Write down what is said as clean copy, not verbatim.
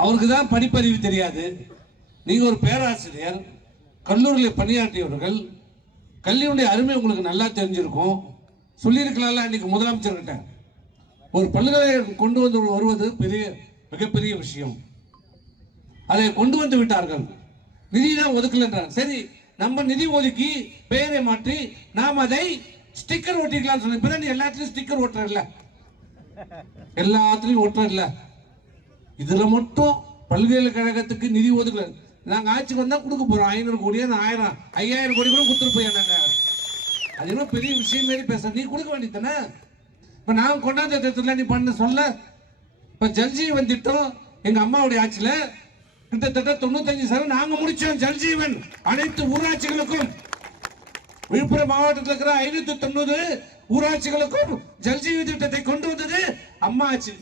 அவருக்கு தான் படிப்பறிவு தெரியாது. நீங்க ஒரு பேராசிரியர், கல்லூரியில் பணியாற்றியவர்கள், கல்வியுடைய அருமை உங்களுக்கு நல்லா தெரிஞ்சிருக்கும். சொல்லியிருக்கலாம்ல இன்னைக்கு முதலமைச்சர்கிட்ட. ஒரு பல்கலைக்கழகம் கொண்டு வந்து வருவது மிகப்பெரிய விஷயம். அதை கொண்டு வந்து விட்டார்கள். நிதி தான் ஒதுக்கல. சரி, நம்ம நிதி ஒதுக்கி பெயரை மாற்றி நாம் அதை ஸ்டிக்கர் ஒட்டிக்கலாம் சொன்ன பிறகு எல்லாத்துலயும் ஸ்டிக்கர் ஒட்டுறல, எல்லாத்துலயும் ஒட்டுறல. இதுல மட்டும் பல்கலைக்கழகத்துக்கு நிதி ஒதுக்கல. நாங்க ஆட்சிக்கு வந்தா கொடுக்க போறோம் 500 கோடி, 1000 5000 கோடி கூட கொடுத்துட்டு போய் நாங்க. அது என்ன பெரிய விஷயம் மாரி பேச, நீ கொடுக்க வேண்டியதானே. இப்ப நான் கொண்டாந்த திட்டத்தில் நீ பண்ண சொல்ல. இப்ப ஜல்ஜீவன் திட்டம் எங்க அம்மாவுடைய ஆட்சியில கிட்டத்தட்ட 95% நாங்க முடிச்சோம். ஜல்ஜீவன் அனைத்து ஊராட்சிகளுக்கும், விழுப்புரம் மாவட்டத்தில் இருக்கிற 590 ஊராட்சிகளுக்கும் ஜல்ஜீவன் திட்டத்தை கொண்டு வந்தது அம்மா ஆட்சி.